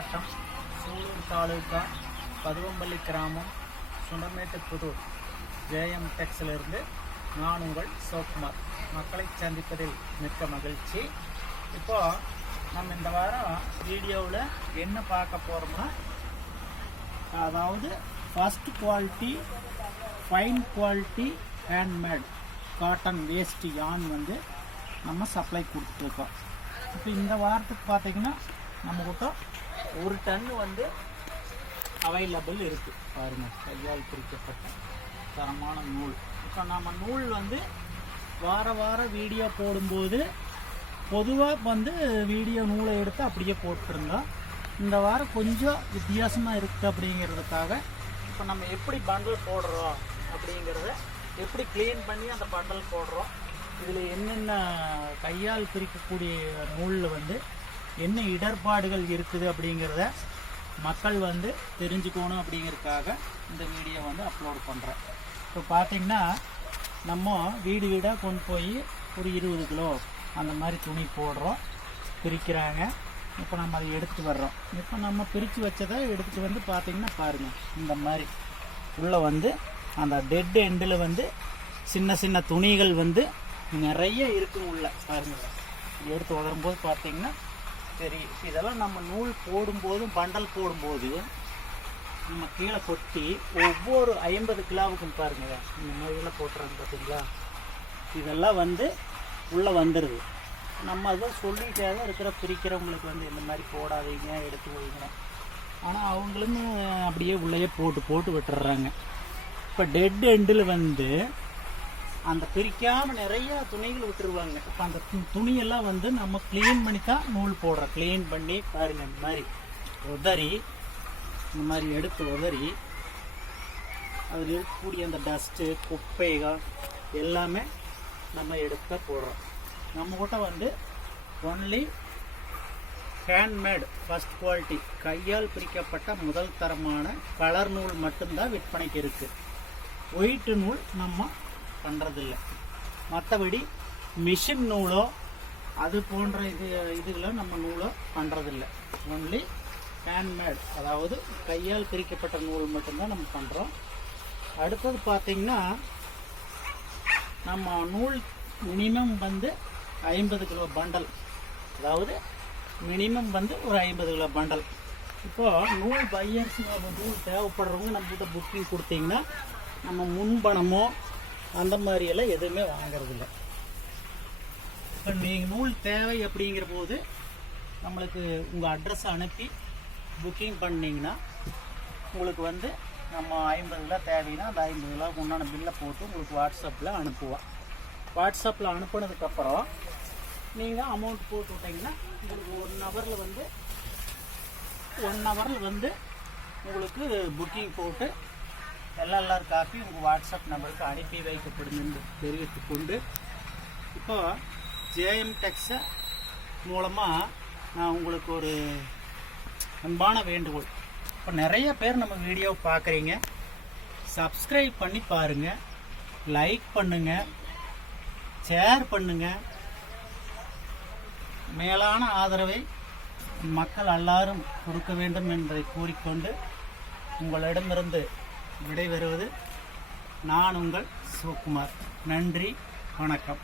மாவட்டம் சூலூர் தாலுகா பதுவம்பள்ளி கிராமம் சுண்டமேட்டுப்புதூர் ஜேஎம் டெக்ஸிலிருந்து நான் உங்கள் சிவகுமார். மக்களை சந்திப்பதில் மிக்க மகிழ்ச்சி. இப்போது நம்ம இந்த வாரம் வீடியோவில் என்ன பார்க்க போகிறோம்னா, அதாவது first quality fine quality handmade cotton waste யான் வந்து நம்ம சப்ளை கொடுத்துருக்கோம். இப்போ இந்த வாரத்துக்கு பார்த்திங்கன்னா நம்மக்கிட்ட 1 டன் வந்து அவைலபிள் இருக்குது. பாருங்கள், கையால் பிரிக்கப்பட்ட தரமான நூல். இப்போ நம்ம நூல் வந்து வார வீடியோ போடும்போது பொதுவாக வந்து வீடியோ நூலை எடுத்து அப்படியே போட்டுருந்தோம். இந்த வாரம் கொஞ்சம் வித்தியாசமாக இருக்குது அப்படிங்கிறதுக்காக இப்போ நம்ம எப்படி பண்டல் போடுறோம் அப்படிங்கிறத, எப்படி க்ளீன் பண்ணி அந்த பண்டல் போடுறோம், இதில் என்னென்ன கையால் பிரிக்கக்கூடிய நூலில் வந்து என்ன இடர்பாடுகள் இருக்குது அப்படிங்கிறத மக்கள் வந்து தெரிஞ்சுக்கணும் அப்படிங்கிறதுக்காக இந்த வீடியோ வந்து அப்லோட் பண்ணுறேன். இப்போ பார்த்திங்கன்னா நம்ம வீடு வீடாக கொண்டு போய் ஒரு 20 கிலோ அந்த மாதிரி துணி போடுறோம், பிரிக்கிறாங்க. இப்போ நம்ம அதை எடுத்துகிட்டு வர்றோம். இப்போ நம்ம பிரித்து வச்சதை எடுத்துகிட்டு வந்து பார்த்திங்கன்னா பாருங்கள், இந்த மாதிரி உள்ளே வந்து அந்த டெட் எண்டில் வந்து சின்ன சின்ன துணிகள் வந்து நிறைய இருக்கும் உள்ள. பாருங்கள், எடுத்து உதரும்போது பார்த்திங்கன்னா சரி. இதெல்லாம் நம்ம நூல் போடும்போதும் பண்டல் போடும்போது நம்ம கீழே கொட்டி ஒவ்வொரு 50 கிலோவுக்கும் பாருங்கள் இந்த மாதிரிலாம் போட்டுறாங்க பார்த்தீங்களா, இதெல்லாம் வந்து உள்ளே வந்துடுது. நம்ம அதை சொல்லிட்டே தான் இருக்கிற பிரிக்கிறவங்களுக்கு வந்து இந்த மாதிரி போடாதீங்க, எடுத்து வைங்க. ஆனால் அவங்களும் அப்படியே உள்ளேயே போட்டு விட்டுறாங்க. இப்போ டெட் எண்டில் வந்து அந்த பிரிக்காமல் நிறைய துணிகள் விட்டுருவாங்க. இப்போ அந்த துணியெல்லாம் வந்து நம்ம க்ளீன் பண்ணி தான் நூல் போடுறோம். க்ளீன் பண்ணி பாருங்கள், இந்த மாதிரி உதறி, இந்த மாதிரி எடுத்து உதறி அதில் இருக்கக்கூடிய அந்த டஸ்ட்டு குப்பைகள் எல்லாமே நம்ம எடுக்க போடுறோம். நம்மக்கிட்ட வந்து ஒன்லி ஹேண்ட்மேட் ஃபஸ்ட் குவாலிட்டி கையால் பிரிக்கப்பட்ட முதல் தரமான கலர் நூல் மட்டும்தான் விற்பனைக்கு இருக்குது. ஒயிட்டு நூல் நம்ம பண்ணுறதில்ல. மற்றபடி மிஷின் நூலோ அது போன்ற இதுகளை நம்ம நூலோ பண்ணுறதில்ல. ஒன்லி ஹேண்ட்மேட், அதாவது கையால் பிரிக்கப்பட்ட நூல் மட்டும்தான் நம்ம பண்ணுறோம். அடுத்தது பார்த்திங்கன்னா நம்ம நூல் மினிமம் வந்து 50 கிலோ பண்டல், அதாவது மினிமம் வந்து ஒரு 50 கிலோ பண்டல். இப்போது நூல் பையர்ஸ் நூல் தேவைப்படுறவங்க நம்மகிட்ட புக்கிங் கொடுத்தீங்கன்னா நம்ம முன்பணமோ அந்த மாதிரியெல்லாம் எதுவுமே வாங்கிறதில்ல. இப்போ நீங்கள் நூல் தேவை அப்படிங்கிற போது நம்மளுக்கு உங்கள் அட்ரஸ் அனுப்பி புக்கிங் பண்ணிங்கன்னா உங்களுக்கு வந்து நம்ம 50 கிலோ தேவைன்னா அந்த 50 கிலோவுக்கு உண்டான பில்லை போட்டு உங்களுக்கு வாட்ஸ்அப்பில் அனுப்புவோம். வாட்ஸ்அப்பில் அனுப்புனதுக்கப்புறம் நீங்கள் அமௌண்ட் போட்டு விட்டிங்கன்னா உங்களுக்கு 1 ஹவரில் வந்து உங்களுக்கு புக்கிங் போட்டு எல்லாரும் காப்பி உங்கள் வாட்ஸ்அப் நம்பருக்கு அனுப்பி வைக்கப்படும் என்று தெரிவித்து கொண்டு, இப்போ ஜேஎம் டெக்ஸை மூலமாக நான் உங்களுக்கு ஒரு அன்பான வேண்டுகோள். இப்போ நிறைய பேர் நம்ம வீடியோ பார்க்குறீங்க, சப்ஸ்கிரைப் பண்ணி பாருங்கள், லைக் பண்ணுங்கள், ஷேர் பண்ணுங்கள். மேலான ஆதரவை மக்கள் எல்லாரும் கொடுக்க வேண்டும் என்பதை கூறிக்கொண்டு உங்களிடமிருந்து விடைபெறுவது நான் உங்கள் சிவகுமார். நன்றி, வணக்கம்.